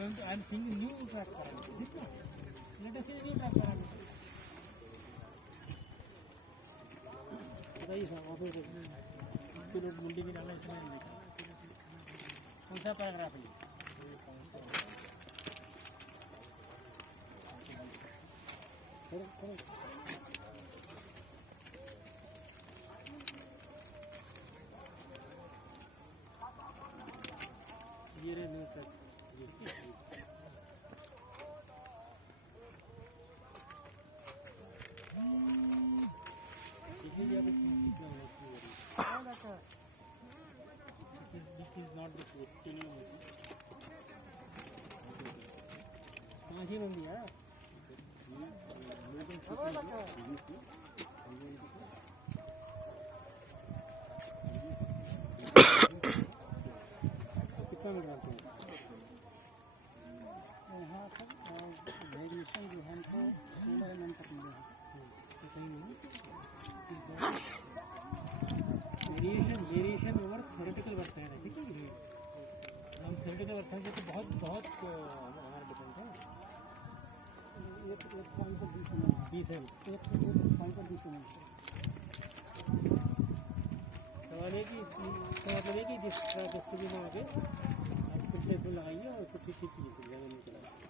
I'm thinking new track parameter. Let us see the new track parameter. बताइए sir office पूरे मुंडी की डाला इसमें नहीं देखा कौन सा पैराग्राफ है ये रे new track This is not the case. हाँ जी बंदी है कितना मिल रहा है यहाँ तक वेरिएशन जो है हमको 16 mm तक मिला है वेरिएशन ओवर थ्योरेटिकल वर्सन है ठीक है हम थ्योरेटिकल वर्सन से तो बहुत बहुत हमारा डिपेंड है एक पॉइंट पर 20 है एक पॉइंट पर 20 है सवाल है कि मतलब है कि जिस तरह में आगे आप फिर से लगाइए और फिर ठीक कीजिए